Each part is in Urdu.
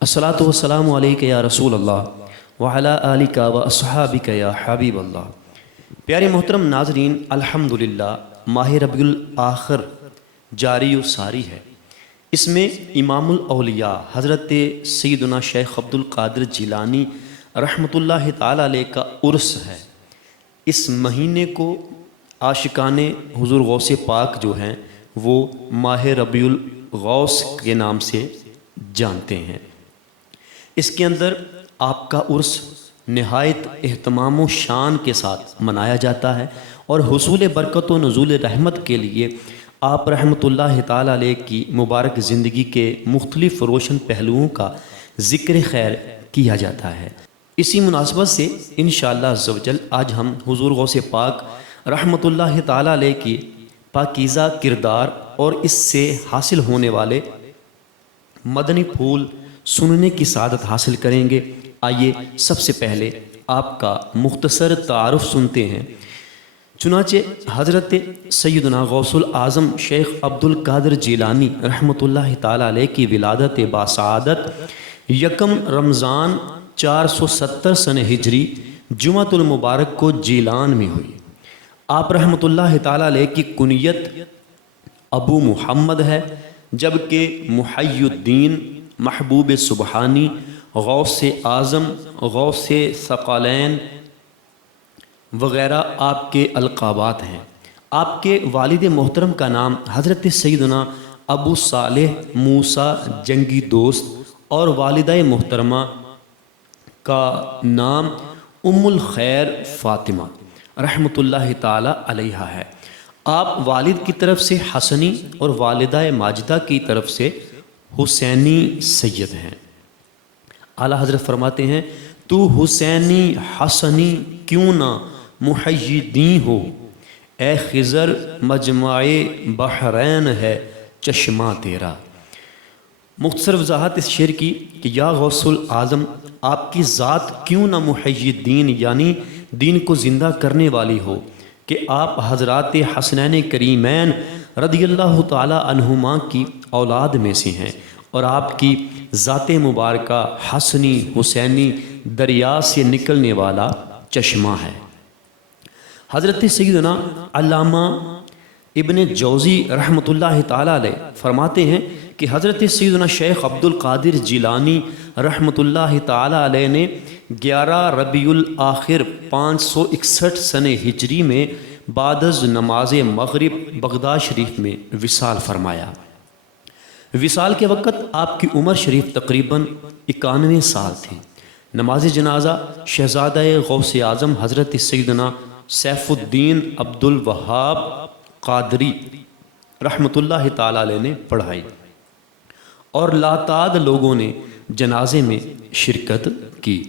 الصلاۃ والسلام علیک یا رسول اللہ وعلی آلک و اصحابک یا حبیب اللہ۔ پیارے محترم ناظرین، الحمدللہ ماہ ربیع الآخر جاری و ساری ہے۔ اس میں امام الاولیاء حضرت سیدنا شیخ عبد القادر جیلانی رحمۃ اللہ تعالی علیہ کا عرس ہے۔ اس مہینے کو عاشقان حضور غوث پاک جو ہیں وہ ماہ ربیع الغوث کے نام سے جانتے ہیں۔ اس کے اندر آپ کا عرس نہایت اہتمام و شان کے ساتھ منایا جاتا ہے، اور حصول برکت و نزول رحمت کے لیے آپ رحمۃ اللہ تعالی علیہ کی مبارک زندگی کے مختلف روشن پہلوؤں کا ذکر خیر کیا جاتا ہے۔ اسی مناسبت سے انشاءاللہ عز و جل آج ہم حضور غوث پاک رحمۃ اللہ تعالی علیہ کی پاکیزہ کردار اور اس سے حاصل ہونے والے مدنی پھول سننے کی سعادت حاصل کریں گے۔ آئیے سب سے پہلے آپ کا مختصر تعارف سنتے ہیں۔ چنانچہ حضرت سیدنا غوث الاعظم شیخ عبد القادر جیلانی رحمۃ اللہ تعالی علیہ کی ولادت باسعادت یکم رمضان 470 سن ہجری جمعۃ المبارک کو جیلان میں ہوئی۔ آپ رحمۃ اللہ تعالی علیہ کی کنیت ابو محمد ہے، جبکہ محی الدین، محبوب سبحانی، غوث اعظم، غوث ثقلین وغیرہ آپ کے القابات ہیں۔ آپ کے والد محترم کا نام حضرت سیدنا ابو صالح موسیٰ جنگی دوست، اور والدہ محترمہ کا نام ام الخیر فاطمہ رحمۃ اللہ تعالی علیہ ہے۔ آپ والد کی طرف سے حسنی اور والدہ ماجدہ کی طرف سے حسینی سید ہیں۔ اعلیٰ حضرت فرماتے ہیں، تو حسینی حسنی کیوں نہ محی دین ہو، اے خضر مجمع بحرین ہے چشمہ تیرا۔ مختصر وضاحت اس شعر کی کہ یا غوث الاعظم، آپ کی ذات کیوں نہ محی دین یعنی دین کو زندہ کرنے والی ہو، کہ آپ حضرات حسنین کریمین رضی اللہ تعالی عنہما کی اولاد میں سے ہیں، اور آپ کی ذات مبارکہ حسنی حسینی دریا سے نکلنے والا چشمہ ہے۔ حضرت سیدنا علامہ ابن جوزی رحمۃ اللہ تعالی علیہ فرماتے ہیں کہ حضرت سیدنا شیخ عبد القادر جیلانی رحمۃ اللہ تعالی علیہ نے 11 ربیع الآخر 561 سن ہجری میں بعد از نماز مغرب بغداد شریف میں وصال فرمایا۔ وصال کے وقت آپ کی عمر شریف تقریباً 91 سال تھی۔ نماز جنازہ شہزادہ غوث اعظم حضرت سیدنا سیف الدین عبد الوہاب قادری رحمۃ اللہ تعالی علیہ نے پڑھائی، اور لاتعداد لوگوں نے جنازے میں شرکت کی۔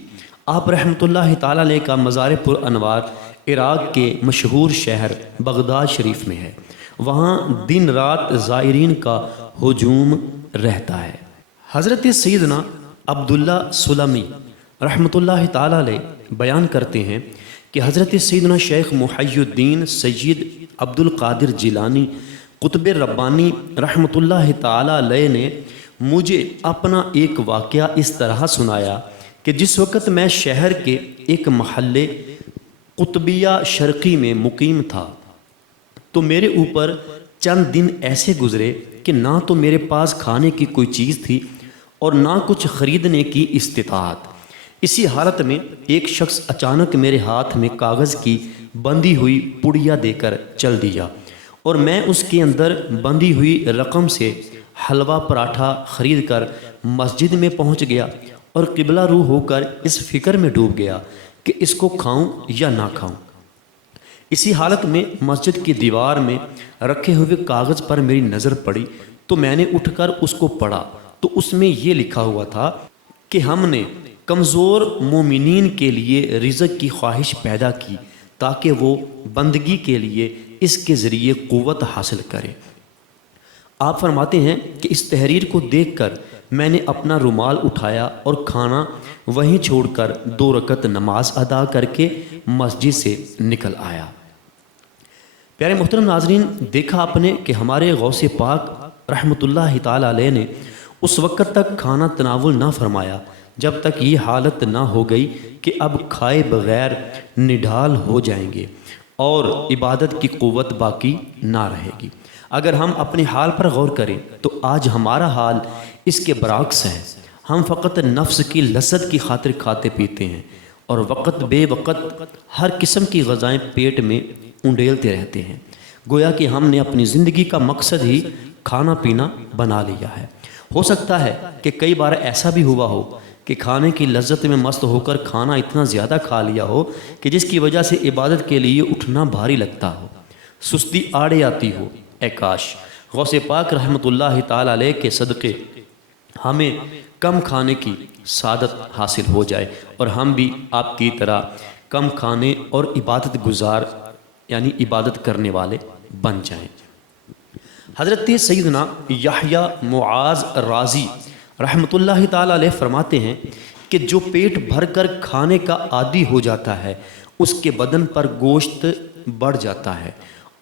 آپ رحمۃ اللہ تعالی علیہ کا مزار پر انوار عراق کے مشہور شہر بغداد شریف میں ہے۔ وہاں دن رات زائرین کا ہجوم رہتا ہے۔ حضرت سیدنا عبداللہ سلمی رحمۃ اللہ تعالی علیہ بیان کرتے ہیں کہ حضرت سیدنا شیخ محی الدین سید عبد القادر جیلانی قطب ربانی رحمۃ اللہ تعالی علیہ نے مجھے اپنا ایک واقعہ اس طرح سنایا کہ جس وقت میں شہر کے ایک محلے قطبیہ شرقی میں مقیم تھا تو میرے اوپر چند دن ایسے گزرے کہ نہ تو میرے پاس کھانے کی کوئی چیز تھی اور نہ کچھ خریدنے کی استطاعت۔ اسی حالت میں ایک شخص اچانک میرے ہاتھ میں کاغذ کی بندھی ہوئی پڑیا دے کر چل دیا، اور میں اس کے اندر بندھی ہوئی رقم سے حلوہ پراٹھا خرید کر مسجد میں پہنچ گیا، اور قبلہ رو ہو کر اس فکر میں ڈوب گیا کہ اس کو کھاؤں یا نہ کھاؤں۔ اسی حالت میں مسجد کی دیوار میں رکھے ہوئے کاغذ پر میری نظر پڑی تو میں نے اٹھ کر اس کو پڑھا، تو اس میں یہ لکھا ہوا تھا کہ ہم نے کمزور مومنین کے لیے رزق کی خواہش پیدا کی تاکہ وہ بندگی کے لیے اس کے ذریعے قوت حاصل کرے۔ آپ فرماتے ہیں کہ اس تحریر کو دیکھ کر میں نے اپنا رومال اٹھایا اور کھانا وہیں چھوڑ کر 2 رکعت نماز ادا کر کے مسجد سے نکل آیا۔ پیارے محترم ناظرین، دیکھا آپ نے کہ ہمارے غوث پاک رحمۃ اللہ تعالی علیہ نے اس وقت تک کھانا تناول نہ فرمایا جب تک یہ حالت نہ ہو گئی کہ اب کھائے بغیر نڈھال ہو جائیں گے اور عبادت کی قوت باقی نہ رہے گی۔ اگر ہم اپنے حال پر غور کریں تو آج ہمارا حال اس کے برعکس ہے۔ ہم فقط نفس کی لذت کی خاطر کھاتے پیتے ہیں اور وقت بے وقت ہر قسم کی غذائیں پیٹ میں انڈیلتے رہتے ہیں، گویا کہ ہم نے اپنی زندگی کا مقصد ہی کھانا پینا بنا لیا ہے۔ ہو سکتا ہے کہ کئی بار ایسا بھی ہوا ہو کہ کھانے کی لذت میں مست ہو کر کھانا اتنا زیادہ کھا لیا ہو کہ جس کی وجہ سے عبادت کے لیے اٹھنا بھاری لگتا ہو، سستی آڑے آتی ہو۔ اے کاش غوث پاک رحمۃ اللہ تعالی علیہ کے صدقے ہمیں کم کھانے کی سعادت حاصل ہو جائے اور ہم بھی آپ کی طرح کم کھانے اور عبادت گزار یعنی عبادت کرنے والے بن جائیں۔ حضرت سیدنا یحییٰ معاذ رازی رحمۃ اللہ تعالی علیہ فرماتے ہیں کہ جو پیٹ بھر کر کھانے کا عادی ہو جاتا ہے اس کے بدن پر گوشت بڑھ جاتا ہے،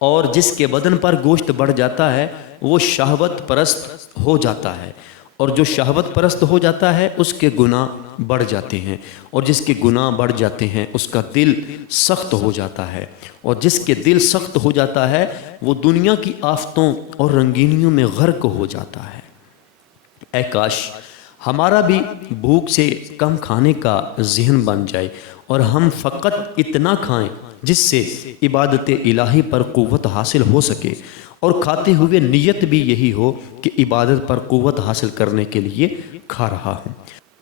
اور جس کے بدن پر گوشت بڑھ جاتا ہے وہ شہوت پرست ہو جاتا ہے، اور جو شہوت پرست ہو جاتا ہے اس کے گناہ بڑھ جاتے ہیں، اور جس کے گناہ بڑھ جاتے ہیں اس کا دل سخت ہو جاتا ہے، اور جس کے دل سخت ہو جاتا ہے وہ دنیا کی آفتوں اور رنگینیوں میں غرق ہو جاتا ہے۔ اے کاش ہمارا بھی بھوک سے کم کھانے کا ذہن بن جائے اور ہم فقط اتنا کھائیں جس سے عبادت الہی پر قوت حاصل ہو سکے، اور کھاتے ہوئے نیت بھی یہی ہو کہ عبادت پر قوت حاصل کرنے کے لیے کھا رہا ہوں۔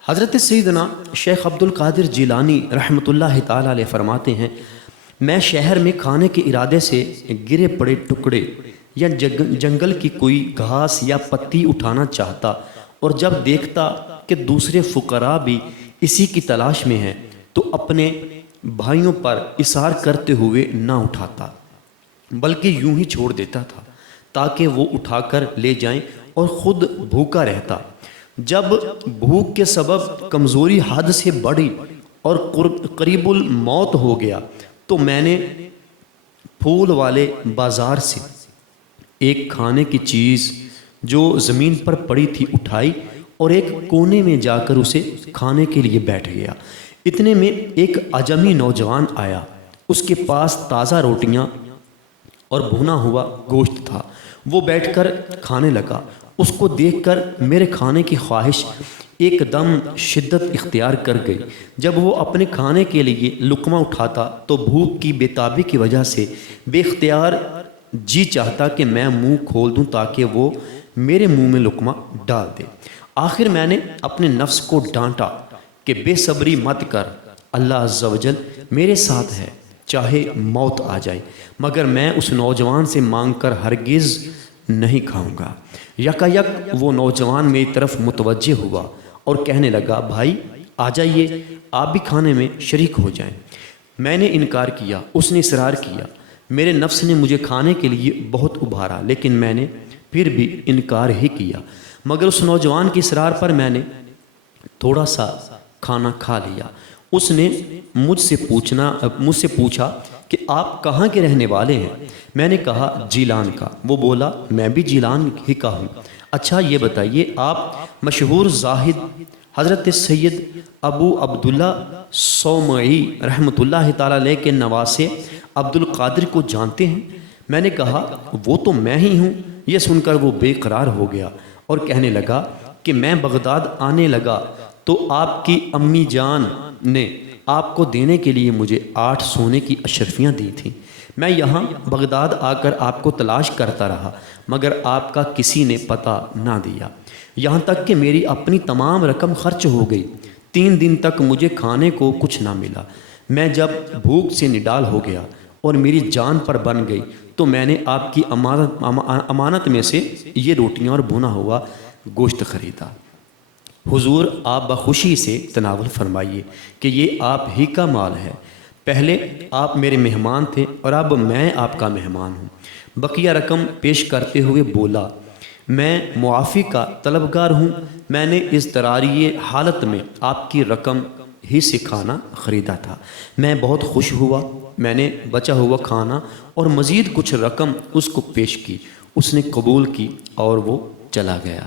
حضرت سیدنا شیخ عبد القادر جیلانی رحمۃ اللہ تعالی علیہ فرماتے ہیں، میں شہر میں کھانے کے ارادے سے گرے پڑے ٹکڑے یا جنگل کی کوئی گھاس یا پتی اٹھانا چاہتا، اور جب دیکھتا کہ دوسرے فقراء بھی اسی کی تلاش میں ہیں تو اپنے بھائیوں پر اصرار کرتے ہوئے نہ اٹھاتا بلکہ یوں ہی چھوڑ دیتا تھا تاکہ وہ اٹھا کر لے جائیں اور خود بھوکا رہتا۔ جب بھوک کے سبب کمزوری حد سے بڑھی اور قریب الموت ہو گیا تو میں نے پھول والے بازار سے ایک کھانے کی چیز جو زمین پر پڑی تھی اٹھائی اور ایک کونے میں جا کر اسے کھانے کے لیے بیٹھ گیا۔ اتنے میں ایک عجمی نوجوان آیا، اس کے پاس تازہ روٹیاں اور بھنا ہوا گوشت تھا، وہ بیٹھ کر کھانے لگا۔ اس کو دیکھ کر میرے کھانے کی خواہش ایک دم شدت اختیار کر گئی۔ جب وہ اپنے کھانے کے لیے لقمہ اٹھاتا تو بھوک کی بے تابی کی وجہ سے بے اختیار جی چاہتا کہ میں منہ کھول دوں تاکہ وہ میرے منہ میں لقمہ ڈال دے۔ آخر میں نے اپنے نفس کو ڈانٹا کہ بے صبری مت کر، اللہ عز و جل میرے ساتھ ہے، چاہے موت آ جائے، مگر میں اس نوجوان سے مانگ کر ہرگز نہیں کھاؤں گا۔ یکا یک وہ نوجوان میری طرف متوجہ ہوا اور کہنے لگا، بھائی آ جائیے، آپ بھی کھانے میں شریک ہو جائیں۔ میں نے انکار کیا، اس نے اصرار کیا۔ میرے نفس نے مجھے کھانے کے لیے بہت ابھارا لیکن میں نے پھر بھی انکار ہی کیا، مگر اس نوجوان کے اصرار پر میں نے تھوڑا سا کھانا کھا لیا۔ اس نے مجھ سے پوچھا کہ آپ کہاں کے رہنے والے ہیں؟ میں نے کہا جیلان کا۔ وہ بولا میں بھی جیلان ہی کا ہوں۔ اچھا یہ بتائیے آپ مشہور زاہد حضرت سید ابو عبداللہ صومعی رحمۃ اللہ تعالی علیہ کے نواسے عبد القادر کو جانتے ہیں؟ میں نے کہا وہ تو میں ہی ہوں۔ یہ سن کر وہ بے قرار ہو گیا اور کہنے لگا کہ میں بغداد آنے لگا تو آپ کی امی جان نے آپ کو دینے کے لیے مجھے 8 سونے کی اشرفیاں دی تھیں۔ میں یہاں بغداد آ کر آپ کو تلاش کرتا رہا مگر آپ کا کسی نے پتہ نہ دیا، یہاں تک کہ میری اپنی تمام رقم خرچ ہو گئی۔ 3 دن تک مجھے کھانے کو کچھ نہ ملا۔ میں جب بھوک سے نڈال ہو گیا اور میری جان پر بن گئی تو میں نے آپ کی امانت میں سے یہ روٹیاں اور بھنا ہوا گوشت خریدا۔ حضور آپ بخوشی سے تناول فرمائیے کہ یہ آپ ہی کا مال ہے۔ پہلے آپ میرے مہمان تھے اور اب میں آپ کا مہمان ہوں۔ بقیہ رقم پیش کرتے ہوئے بولا، میں معافی کا طلبگار ہوں، میں نے اضطراری حالت میں آپ کی رقم ہی سے کھانا خریدا تھا۔ میں بہت خوش ہوا، میں نے بچا ہوا کھانا اور مزید کچھ رقم اس کو پیش کی، اس نے قبول کی اور وہ چلا گیا۔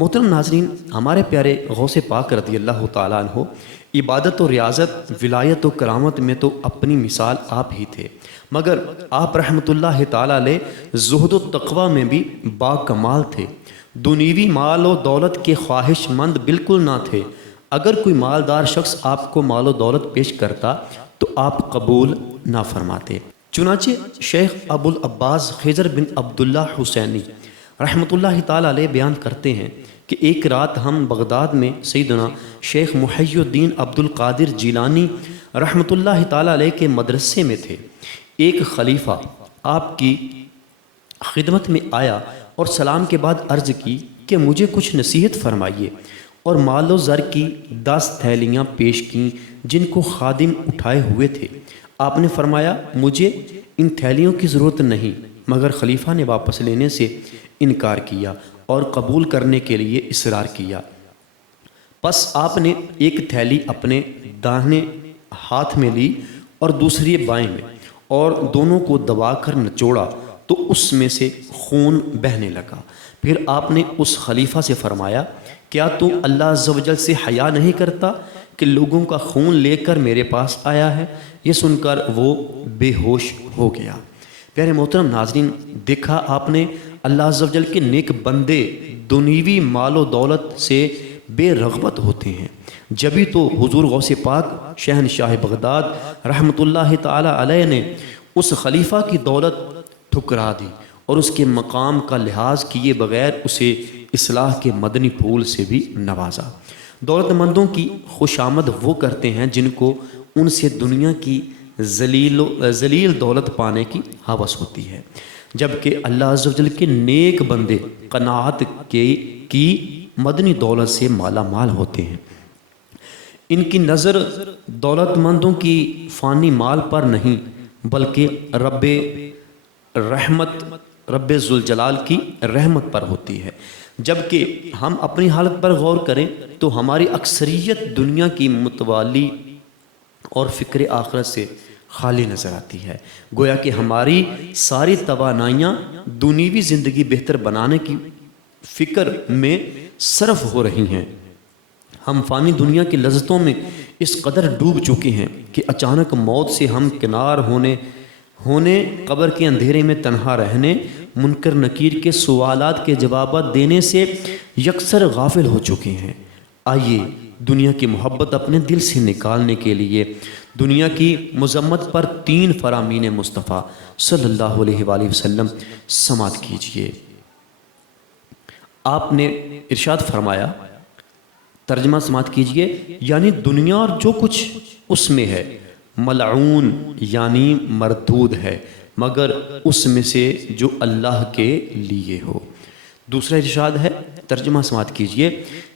محترم ناظرین، ہمارے پیارے غوث پاک رضی اللہ تعالیٰ عنہ عبادت و ریاضت، ولایت و کرامت میں تو اپنی مثال آپ ہی تھے، مگر آپ رحمۃ اللہ تعالیٰ علیہ زہد و تقوی میں بھی با کمال تھے۔ دنیوی مال و دولت کے خواہش مند بالکل نہ تھے۔ اگر کوئی مالدار شخص آپ کو مال و دولت پیش کرتا تو آپ قبول نہ فرماتے۔ چنانچہ شیخ ابو العباس خضر بن عبداللہ حسینی رحمۃ اللہ تعالیٰ علیہ بیان کرتے ہیں کہ ایک رات ہم بغداد میں سیدنا شیخ محی الدین عبد القادر جیلانی رحمۃ اللہ تعالیٰ علیہ کے مدرسے میں تھے۔ ایک خلیفہ آپ کی خدمت میں آیا اور سلام کے بعد عرض کی کہ مجھے کچھ نصیحت فرمائیے، اور مال و زر کی 10 تھیلیاں پیش کیں جن کو خادم اٹھائے ہوئے تھے۔ آپ نے فرمایا مجھے ان تھیلیوں کی ضرورت نہیں، مگر خلیفہ نے واپس لینے سے انکار کیا اور قبول کرنے کے لیے اصرار کیا۔ پس آپ نے ایک تھیلی اپنے داہنے ہاتھ میں لی اور دوسری بائیں میں، اور دونوں کو دبا کر نچوڑا تو اس میں سے خون بہنے لگا۔ پھر آپ نے اس خلیفہ سے فرمایا کیا تو اللہ عز و جل سے حیا نہیں کرتا کہ لوگوں کا خون لے کر میرے پاس آیا ہے؟ یہ سن کر وہ بے ہوش ہو گیا۔ پیارے محترم ناظرین، دیکھا آپ نے اللہ عز و جل کے نیک بندے دنیوی مال و دولت سے بے رغبت ہوتے ہیں، جبھی تو حضور غوث پاک شہنشاہ بغداد رحمۃ اللہ تعالی علیہ نے اس خلیفہ کی دولت ٹھکرا دی اور اس کے مقام کا لحاظ کیے بغیر اسے اصلاح کے مدنی پھول سے بھی نوازا۔ دولت مندوں کی خوش آمد وہ کرتے ہیں جن کو ان سے دنیا کی ذلیل دولت پانے کی ہوس ہوتی ہے، جبکہ اللہ عز و جل کے نیک بندے قناعت کی مدنی دولت سے مالا مال ہوتے ہیں۔ ان کی نظر دولت مندوں کی فانی مال پر نہیں بلکہ رب ذوالجلال کی رحمت پر ہوتی ہے۔ جبکہ ہم اپنی حالت پر غور کریں تو ہماری اکثریت دنیا کی متوالی اور فکر آخرت سے خالی نظر آتی ہے، گویا کہ ہماری ساری توانائیاں دنیوی زندگی بہتر بنانے کی فکر میں صرف ہو رہی ہیں۔ ہم فانی دنیا کی لذتوں میں اس قدر ڈوب چکے ہیں کہ اچانک موت سے ہم کنار ہونے قبر کے اندھیرے میں تنہا رہنے، منکر نکیر کے سوالات کے جوابات دینے سے یکسر غافل ہو چکے ہیں۔ آئیے دنیا کی محبت اپنے دل سے نکالنے کے لیے دنیا کی مذمت پر 3 فرامین مصطفیٰ صلی اللہ علیہ وآلہ وسلم سماعت کیجئے۔ آپ نے ارشاد فرمایا، ترجمہ سماعت کیجئے، یعنی دنیا اور جو کچھ اس میں ہے ملعون یعنی مردود ہے، مگر اس میں سے جو اللہ کے لیے ہو۔ دوسرا ارشاد ہے، ترجمہ سماعت کیجئے،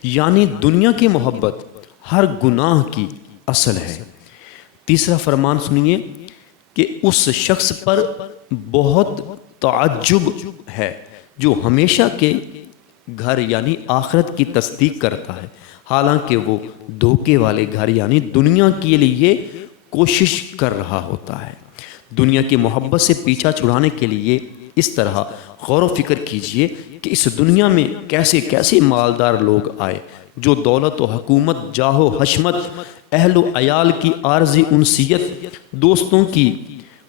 یعنی دنیا کی محبت ہر گناہ کی اصل ہے۔ تیسرا فرمان سنیے کہ اس شخص پر بہت تعجب ہے جو ہمیشہ کے گھر یعنی آخرت کی تصدیق کرتا ہے، حالانکہ وہ دھوکے والے گھر یعنی دنیا کے لیے کوشش کر رہا ہوتا ہے۔ دنیا کی محبت سے پیچھا چھڑانے کے لیے اس طرح غور و فکر کیجئے کہ اس دنیا میں کیسے کیسے مالدار لوگ آئے جو دولت و حکومت، جاہ و حشمت، اہل و عیال کی عارضی انسیت، دوستوں کی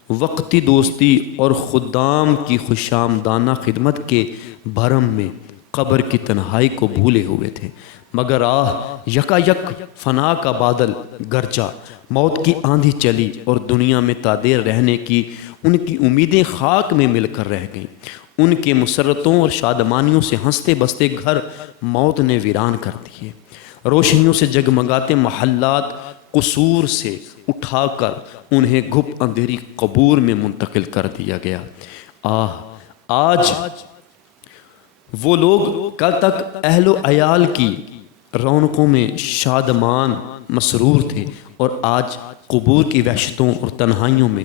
وقتی دوستی اور خدام کی خوش آمدانہ خدمت کے بھرم میں قبر کی تنہائی کو بھولے ہوئے تھے، مگر یکا یک فنا کا بادل گرجا، موت کی آندھی چلی اور دنیا میں تادیر رہنے کی ان کی امیدیں خاک میں مل کر رہ گئیں۔ ان کے مسرتوں اور شادمانیوں سے ہنستے بستے گھر موت نے ویران کر دیے۔ روشنیوں سے جگمگاتے محلات قصور سے اٹھا کر انہیں گھپ اندھیری قبور میں منتقل کر دیا گیا۔ آج وہ لوگ کل تک اہل و عیال کی رونقوں میں شادمان مسرور تھے اور آج قبور کی وحشتوں اور تنہائیوں میں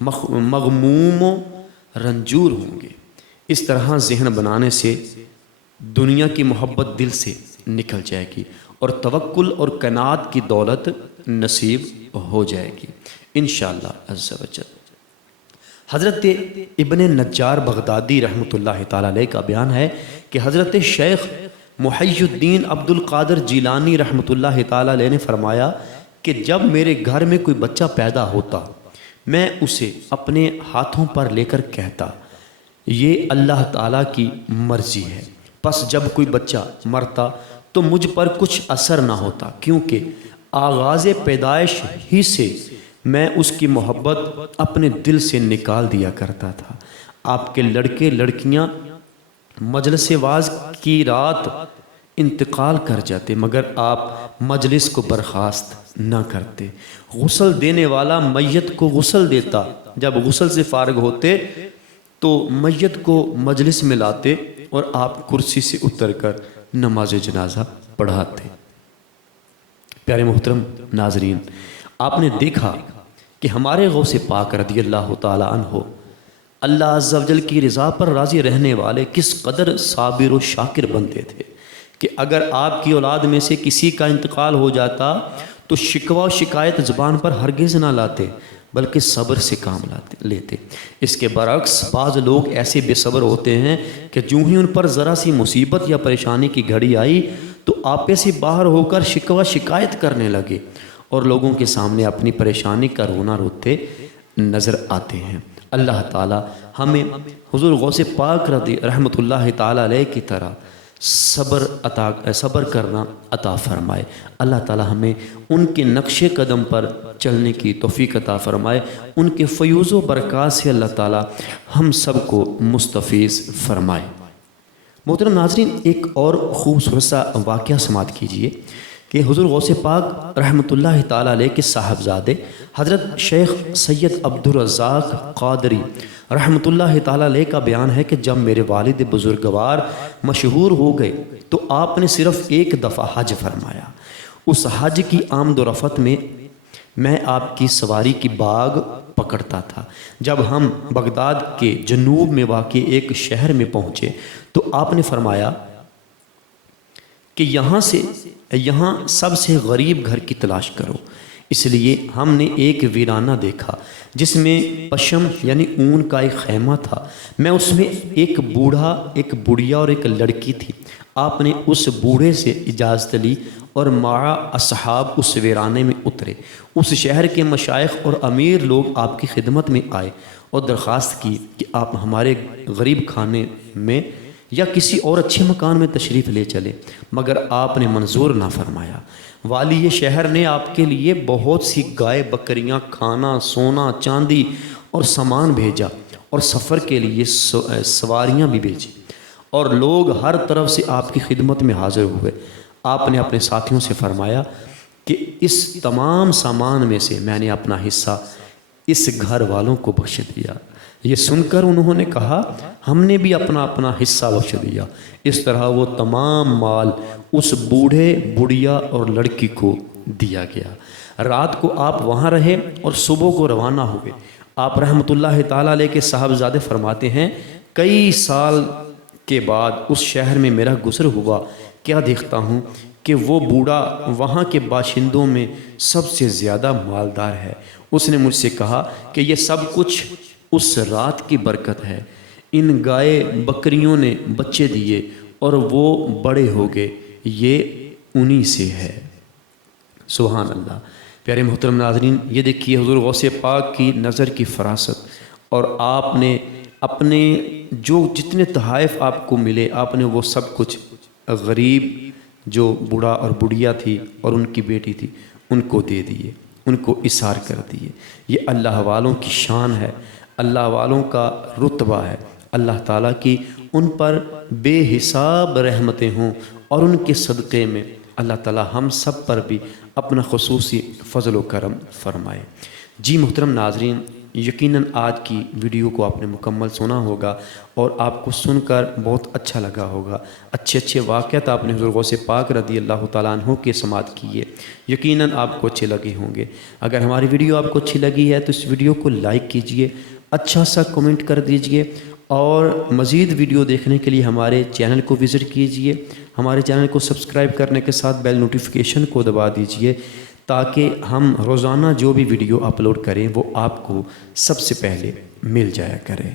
مغموم و رنجور ہوں گے۔ اس طرح ذہن بنانے سے دنیا کی محبت دل سے نکل جائے گی اور توکل اور قناعت کی دولت نصیب ہو جائے گی انشاءاللہ عز و جل۔ حضرت ابن نجار بغدادی رحمۃ اللہ تعالیٰ علیہ کا بیان ہے کہ حضرت شیخ محی الدین عبد القادر جیلانی رحمۃ اللہ تعالیٰ علیہ نے فرمایا کہ جب میرے گھر میں کوئی بچہ پیدا ہوتا میں اسے اپنے ہاتھوں پر لے کر کہتا یہ اللہ تعالیٰ کی مرضی ہے، پس جب کوئی بچہ مرتا تو مجھ پر کچھ اثر نہ ہوتا، کیونکہ آغاز پیدائش ہی سے میں اس کی محبت اپنے دل سے نکال دیا کرتا تھا۔ آپ کے لڑکے لڑکیاں مجلس واعظ کی رات انتقال کر جاتے مگر آپ مجلس کو برخاست نہ کرتے۔ غسل دینے والا میت کو غسل دیتا، جب غسل سے فارغ ہوتے تو میت کو مجلس میں لاتے اور آپ کرسی سے اتر کر نماز جنازہ پڑھاتے۔ پیارے محترم ناظرین، آپ نے دیکھا کہ ہمارے غوث پاک رضی اللہ تعالی عنہ اللہ عز و جل کی رضا پر راضی رہنے والے کس قدر صابر و شاکر بنتے تھے کہ اگر آپ کی اولاد میں سے کسی کا انتقال ہو جاتا تو شکوہ و شکایت زبان پر ہرگز نہ لاتے بلکہ صبر سے کام لیتے۔ اس کے برعکس بعض لوگ ایسے بے صبر ہوتے ہیں کہ جو ہی ان پر ذرا سی مصیبت یا پریشانی کی گھڑی آئی تو آپے سے باہر ہو کر شکوہ شکایت کرنے لگے اور لوگوں کے سامنے اپنی پریشانی کا رونا روتے نظر آتے ہیں۔ اللہ تعالی ہمیں حضور غوث پاک رحمۃ اللہ تعالی علیہ کی طرح صبر کرنا عطا فرمائے۔ اللہ تعالی ہمیں ان کے نقش قدم پر چلنے کی توفیق عطا فرمائے۔ ان کے فیوز و برکات سے اللہ تعالی ہم سب کو مستفیض فرمائے۔ محترم ناظرین، ایک اور خوبصورت سا واقعہ سماعت کیجئے کہ حضور غوث پاک رحمۃ اللہ تعالی علیہ کے صاحبزادے حضرت شیخ سید عبد الرزاق قادری رحمۃ اللہ تعالی علیہ کا بیان ہے کہ جب میرے والد بزرگوار مشہور ہو گئے تو آپ نے صرف ایک دفعہ حج فرمایا۔ اس حج کی آمد و رفت میں آپ کی سواری کی باغ پکڑتا تھا۔ جب ہم بغداد کے جنوب میں واقع ایک شہر میں پہنچے تو آپ نے فرمایا کہ یہاں سب سے غریب گھر کی تلاش کرو۔ اس لیے ہم نے ایک ویرانہ دیکھا جس میں پشم یعنی اون کا ایک خیمہ تھا۔ میں اس میں ایک بوڑھا، ایک بڑھیا اور ایک لڑکی تھی۔ آپ نے اس بوڑھے سے اجازت لی اور مع اصحاب اس ویرانے میں اترے۔ اس شہر کے مشائخ اور امیر لوگ آپ کی خدمت میں آئے اور درخواست کی کہ آپ ہمارے غریب خانے میں یا کسی اور اچھے مکان میں تشریف لے چلے، مگر آپ نے منظور نہ فرمایا۔ والی شہر نے آپ کے لیے بہت سی گائے بکریاں، کھانا، سونا، چاندی اور سامان بھیجا اور سفر کے لیے سواریاں بھی بھیجی اور لوگ ہر طرف سے آپ کی خدمت میں حاضر ہوئے۔ آپ نے اپنے ساتھیوں سے فرمایا کہ اس تمام سامان میں سے میں نے اپنا حصہ اس گھر والوں کو بخش دیا۔ یہ سن کر انہوں نے کہا ہم نے بھی اپنا حصہ بخش دیا۔ اس طرح وہ تمام مال اس بوڑھے، بڑھیا اور لڑکی کو دیا گیا۔ رات کو آپ وہاں رہے اور صبح کو روانہ ہوئے۔ آپ رحمۃ اللہ تعالیٰ علیہ کے صاحبزادے فرماتے ہیں کئی سال کے بعد اس شہر میں میرا گزر ہوا، کیا دیکھتا ہوں کہ وہ بوڑھا وہاں کے باشندوں میں سب سے زیادہ مالدار ہے۔ اس نے مجھ سے کہا کہ یہ سب کچھ اس رات کی برکت ہے، ان گائے بکریوں نے بچے دیے اور وہ بڑے ہو گئے، یہ انہی سے ہے۔ سبحان اللہ۔ پیارے محترم ناظرین، یہ دیکھیے حضور غوث پاک کی نظر کی فراست، اور آپ نے اپنے جو جتنے تحائف آپ کو ملے آپ نے وہ سب کچھ غریب جو بوڑھا اور بڑھیا تھی اور ان کی بیٹی تھی ان کو دے دیے، ان کو اثار کر دیے۔ یہ اللہ والوں کی شان ہے، اللہ والوں کا رتبہ ہے۔ اللہ تعالیٰ کی ان پر بے حساب رحمتیں ہوں اور ان کے صدقے میں اللہ تعالیٰ ہم سب پر بھی اپنا خصوصی فضل و کرم فرمائے۔ جی محترم ناظرین، یقیناً آج کی ویڈیو کو آپ نے مکمل سنا ہوگا اور آپ کو سن کر بہت اچھا لگا ہوگا۔ اچھے واقعات آپ نے حضور غوث پاک رضی اللہ تعالیٰ عنہ کے سماعت کیے، یقیناً آپ کو اچھے لگے ہوں گے۔ اگر ہماری ویڈیو آپ کو اچھی لگی ہے تو اس ویڈیو کو لائک کیجئے، اچھا سا کمنٹ کر دیجئے، اور مزید ویڈیو دیکھنے کے لیے ہمارے چینل کو وزٹ کیجئے۔ ہمارے چینل کو سبسکرائب کرنے کے ساتھ بیل نوٹیفیکیشن کو دبا دیجئے تاکہ ہم روزانہ جو بھی ویڈیو اپلوڈ کریں وہ آپ کو سب سے پہلے مل جایا کرے۔